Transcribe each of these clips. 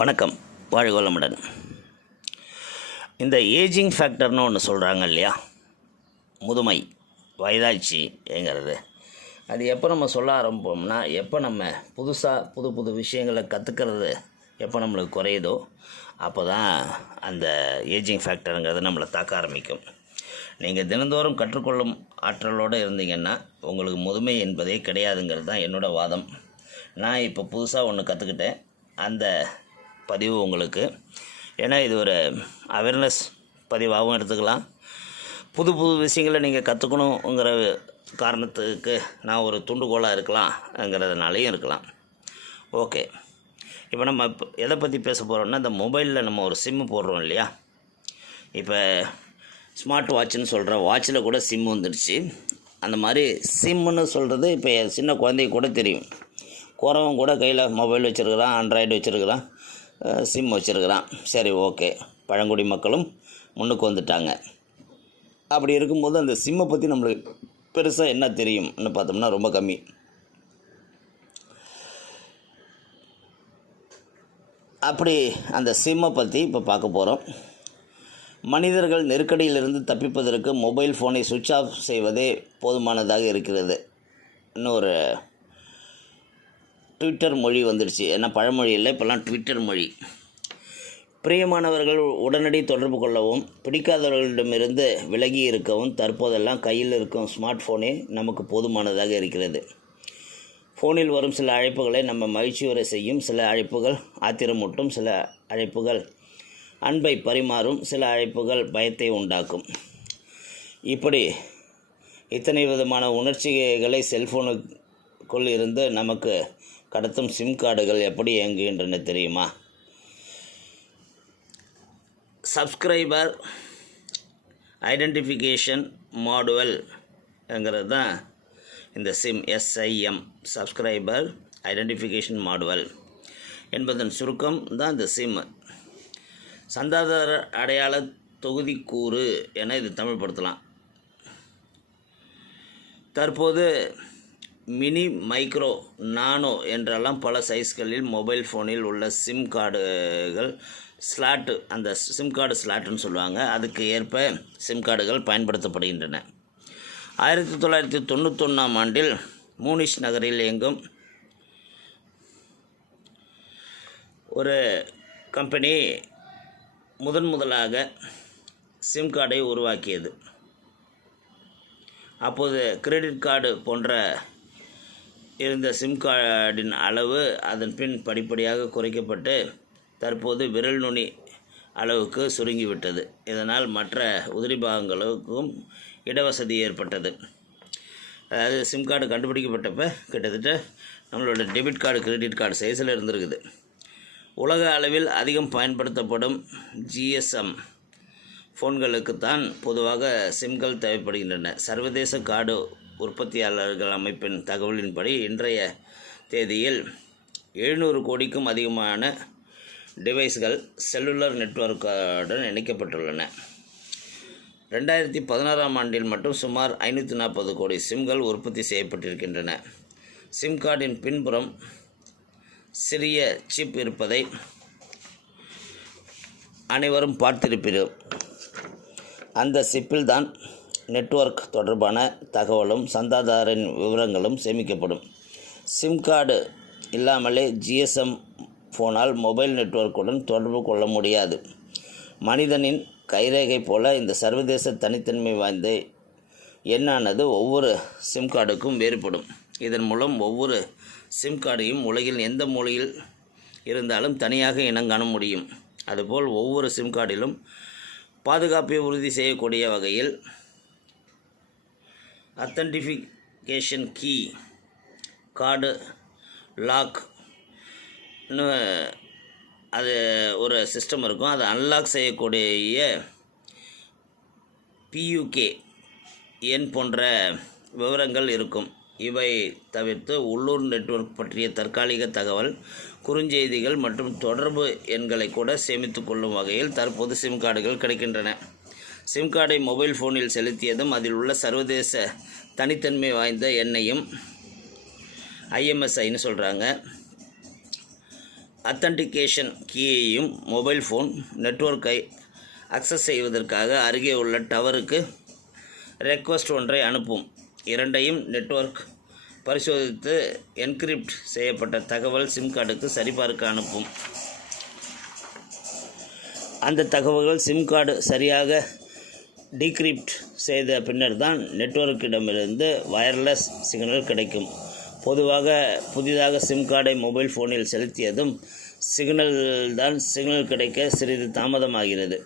வணக்கம், வாழ்க வளமுடன். இந்த ஏஜிங் ஃபேக்டர்னு ஒன்று சொல்கிறாங்க இல்லையா, முதுமை வயதாட்சிங்கிறது. அது எப்போ நம்ம சொல்ல ஆரம்பிப்போம்னா, எப்போ நம்ம புதுசாக புது விஷயங்களை கற்றுக்கிறது எப்போ நம்மளுக்கு குறையுதோ அப்போ தான் அந்த ஏஜிங் ஃபேக்டருங்கிறது நம்மளை தாக்க ஆரம்பிக்கும். நீங்கள் தினந்தோறும் கற்றுக்கொள்ளும் ஆற்றலோடு இருந்தீங்கன்னா உங்களுக்கு முதுமை என்பதே கிடையாதுங்கிறது தான் என்னோடய வாதம். நான் இப்போ புதுசாக ஒன்று கற்றுக்கிட்டேன், அந்த பதிவு உங்களுக்கு. ஏன்னா இது ஒரு அவேர்னஸ் பதிவாகவும் எடுத்துக்கலாம். புது விஷயங்களை நீங்கள் கற்றுக்கணுங்கிற காரணத்துக்கு நான் ஒரு துண்டுகோலாக இருக்கலாம்ங்கிறதுனாலையும் இருக்கலாம். ஓகே, இப்போ நம்ம எதை பற்றி பேச போகிறோம்னா, இந்த மொபைலில் நம்ம ஒரு சிம்மு போடுறோம் இல்லையா. இப்போ ஸ்மார்ட் வாட்சுன்னு சொல்கிற வாட்சில் கூட சிம் வந்துடுச்சு. அந்த மாதிரி சிம்முன்னு சொல்கிறது இப்போ சின்ன குழந்தைக்கு கூட தெரியும். குறவன் கூட கையில் மொபைல் வச்சுருக்கிறான், ஆண்ட்ராய்டு வச்சுருக்கிறான், சிம் வச்சுருக்கிறான். சரி, ஓகே, பழங்குடி மக்களும் முன்னுக்கு வந்துட்டாங்க. அப்படி இருக்கும்போது அந்த சிம்மை பற்றி நம்மளுக்கு பெருசாக என்ன தெரியும்னு பார்த்தோம்னா ரொம்ப கம்மி. அப்படி அந்த சிம்மை பற்றி இப்போ பார்க்க போகிறோம். மனிதர்கள் நெருக்கடியிலிருந்து தப்பிப்பதற்கு மொபைல் ஃபோனை சுவிட்ச் ஆஃப் செய்வதே போதுமானதாக இருக்கிறது. இன்னொரு ட்விட்டர் மொழி வந்துடுச்சு. ஏன்னா பழமொழி இல்லை, இப்போல்லாம் ட்விட்டர் மொழி. பிரியமானவர்கள் உடனடி தொடர்பு கொள்ளவும், பிடிக்காதவர்களிடமிருந்து விலகி இருக்கவும் தற்போதெல்லாம் கையில் இருக்கும் ஸ்மார்ட் ஃபோனே நமக்கு போதுமானதாக இருக்கிறது. ஃபோனில் வரும் சில அழைப்புகளை நம்ம மகிழ்ச்சியுற செய்யும், சில அழைப்புகள் ஆத்திரமூட்டும், சில அழைப்புகள் அன்பை பரிமாறும், சில அழைப்புகள் பயத்தை உண்டாக்கும். இப்படி இத்தனை விதமான உணர்ச்சிகளை செல்ஃபோனுக்குள் இருந்து நமக்கு கடத்தும் சிம் கார்டுகள் எப்படி இயங்குகின்றன தெரியுமா? சப்ஸ்கிரைபர் ஐடென்டிஃபிகேஷன் மாடுவல்ங்கிறது தான் இந்த சிம். SIM, சப்ஸ்கிரைபர் ஐடென்டிஃபிகேஷன் மாடுவல் என்பதன் சுருக்கம் தான் இந்த சிம். சந்தாதார அடையாள தொகுதிக்கூறு என இது தமிழ்படுத்தலாம். தற்போது மினி, மைக்ரோ, நானோ என்றெல்லாம் பல சைஸ்களில் மொபைல் ஃபோனில் உள்ள சிம் கார்டுகள் ஸ்லாட்டு, அந்த சிம் கார்டு ஸ்லாட்டுன்னு சொல்லுவாங்க, அதுக்கு ஏற்ப சிம் கார்டுகள் பயன்படுத்தப்படுகின்றன. 1991ஆம் ஆண்டில் மூனிஷ் நகரில் இயங்கும் ஒரு கம்பெனி முதலாக சிம் கார்டை உருவாக்கியது. அப்போது கிரெடிட் கார்டு போன்ற இருந்த சிம் கார்டின் அளவு அதன் பின் படிப்படியாக குறைக்கப்பட்டு தற்போது விரல் நுனி அளவுக்கு சுருங்கிவிட்டது. இதனால் மற்ற உதிரி பாகங்களுக்கும் இடவசதி ஏற்பட்டது. அதாவது சிம் கார்டு கண்டுபிடிக்கப்பட்டப்போ கிட்டத்தட்ட நம்மளோட டெபிட் கார்டு, கிரெடிட் கார்டு சைஸில் இருந்திருக்குது. உலக அளவில் அதிகம் பயன்படுத்தப்படும் GSM ஃபோன்களுக்குத்தான் பொதுவாக சிம்கள் தேவைப்படுகின்றன. சர்வதேச கார்டு உற்பத்தியாளர்கள் அமைப்பின் தகவலின்படி இன்றைய தேதியில் 700 கோடிக்கும் அதிகமான டிவைஸ்கள் செல்லுலர் நெட்வொர்க்குடன் இணைக்கப்பட்டுள்ளன. 2016ஆம் ஆண்டில் மட்டும் சுமார் 540 கோடி சிம்கள் உற்பத்தி செய்யப்பட்டிருக்கின்றன. சிம் கார்டின் பின்புறம் சிறிய சிப் இருப்பதை அனைவரும் பார்த்திருப்பீர்கள். அந்த சிப்பில் தான் நெட்வொர்க் தொடர்பான தகவலும் சந்தாதாரின் விவரங்களும் சேமிக்கப்படும். சிம் கார்டு இல்லாமலே GSM ஃபோனால் மொபைல் நெட்வொர்க்குடன் தொடர்பு கொள்ள முடியாது. மனிதனின் கைரேகை போல இந்த சர்வதேச தனித்தன்மை வாய்ந்த எண்ணானது ஒவ்வொரு சிம் கார்டுக்கும் வேறுபடும். இதன் மூலம் ஒவ்வொரு சிம் கார்டையும் உலகில் எந்த மூலையில் இருந்தாலும் தனியாக இனங்காண முடியும். அதுபோல் ஒவ்வொரு சிம் கார்டிலும் பாதுகாப்பை உறுதி செய்யக்கூடிய வகையில் அத்தன்டிஃபிகேஷன் கீ, கார்டு லாக்னு அது ஒரு சிஸ்டம் இருக்கும். அதை அன்லாக் செய்யக்கூடிய PUK எண் போன்ற விவரங்கள் இருக்கும். இவை தவிர்த்து உள்ளூர் நெட்வொர்க் பற்றிய தற்காலிக தகவல், குறுஞ்செய்திகள் மற்றும் தொடர்பு எண்களை கூட சேமித்து கொள்ளும் வகையில் தற்போது சிம் கார்டுகள் கிடைக்கின்றன. சிம் கார்டை மொபைல் ஃபோனில் செலுத்தியதும் அதில் உள்ள சர்வதேச தனித்தன்மை வாய்ந்த எண்ணையும் IMSIன்னு சொல்கிறாங்க, அத்தன்டிகேஷன் கீயையும் மொபைல் ஃபோன் நெட்வொர்க்கை அக்சஸ் செய்வதற்காக அருகே உள்ள டவருக்கு ரெக்வஸ்ட் ஒன்றை அனுப்பும். இரண்டையும் நெட்வொர்க் பரிசோதித்து என்கிரிப்ட் செய்யப்பட்ட தகவல் சிம் கார்டுக்கு சரிபார்க்க அனுப்பும். அந்த தகவல்கள் சிம் கார்டு சரியாக டீக்ரிப்ட் செய்த பின்னர் தான் நெட்வொர்க்கிடமிருந்து வயர்லெஸ் சிக்னல் கிடைக்கும். பொதுவாக புதிதாக சிம் கார்டை மொபைல் ஃபோனில் செலுத்தியதும் சிக்னல் கிடைக்க சிறிது தாமதமாகிறது.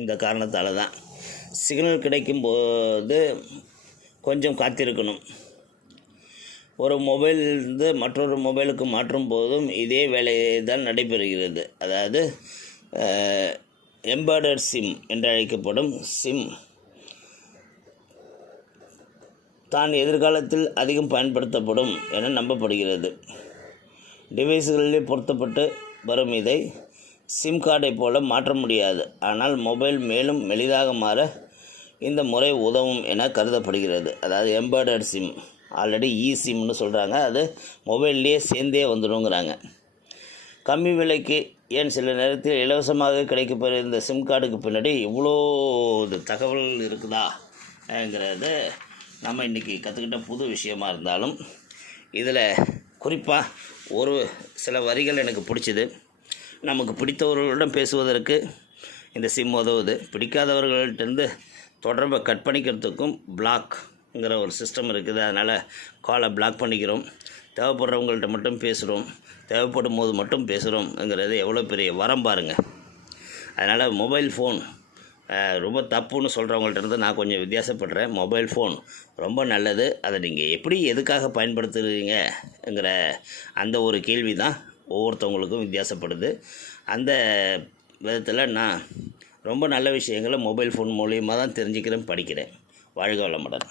இந்த காரணத்தால் தான் சிக்னல் கிடைக்கும்போது கொஞ்சம் காத்திருக்கணும். ஒரு மொபைலிருந்து மற்றொரு மொபைலுக்கு மாற்றும் போதும் இதே வேலை தான் நடைபெறுகிறது. அதாவது எம்பெடட் சிம் என்றழைக்கப்படும் சிம் தான் எதிர்காலத்தில் அதிகம் பயன்படுத்தப்படும் என நம்பப்படுகிறது. டிவைஸ்களில் பொருத்தப்பட்டு வரும் இதை சிம் கார்டை போல மாற்ற முடியாது. ஆனால் மொபைல் மேலும் எளிதாக மாற இந்த முறை உதவும் என கருதப்படுகிறது. அதாவது எம்பெடட் சிம் ஆல்ரெடி சிம்னு சொல்கிறாங்க, அது மொபைல்லையே சேர்ந்தே வந்துடுங்கிறாங்க. கம்மி விலைக்கு ஏன் சில நேரத்தில் இலவசமாக கிடைக்கப்பெற இந்த சிம் கார்டுக்கு பின்னாடி இவ்வளோ தகவல் இருக்குதாங்கிறது நம்ம இன்றைக்கி கற்றுக்கிட்ட புது விஷயமா இருந்தாலும் இதில் குறிப்பாக ஒரு சில வரிகள் எனக்கு பிடிச்சிது. நமக்கு பிடித்தவர்களிடம் பேசுவதற்கு இந்த சிம் உதவுது. பிடிக்காதவர்கள்ட்டேருந்து தொடர்பை கட் பண்ணிக்கிறதுக்கும் பிளாக்ங்கிற ஒரு சிஸ்டம் இருக்குது. அதனால் காலை பிளாக் பண்ணிக்கிறோம். தேவைப்படுறவங்கள்ட்ட மட்டும் பேசுகிறோம், தேவைப்படும் போது மட்டும் பேசுகிறோம்ங்கிறது எவ்வளோ பெரிய வரம் பாருங்கள். அதனால் மொபைல் ஃபோன் ரொம்ப தப்புன்னு சொல்கிறவங்கள்ட்ட நான் கொஞ்சம் வித்தியாசப்படுறேன். மொபைல் ஃபோன் ரொம்ப நல்லது. அதை நீங்கள் எப்படி எதுக்காக பயன்படுத்துகிறீங்கிற அந்த ஒரு கேள்வி தான் ஒவ்வொருத்தவங்களுக்கும் வித்தியாசப்படுது. அந்த விதத்தில் நான் ரொம்ப நல்ல விஷயங்களை மொபைல் ஃபோன் மூலியமாக தான் தெரிஞ்சுக்கிறேன், படிக்கிறேன். வாழ்க வளமுடன்.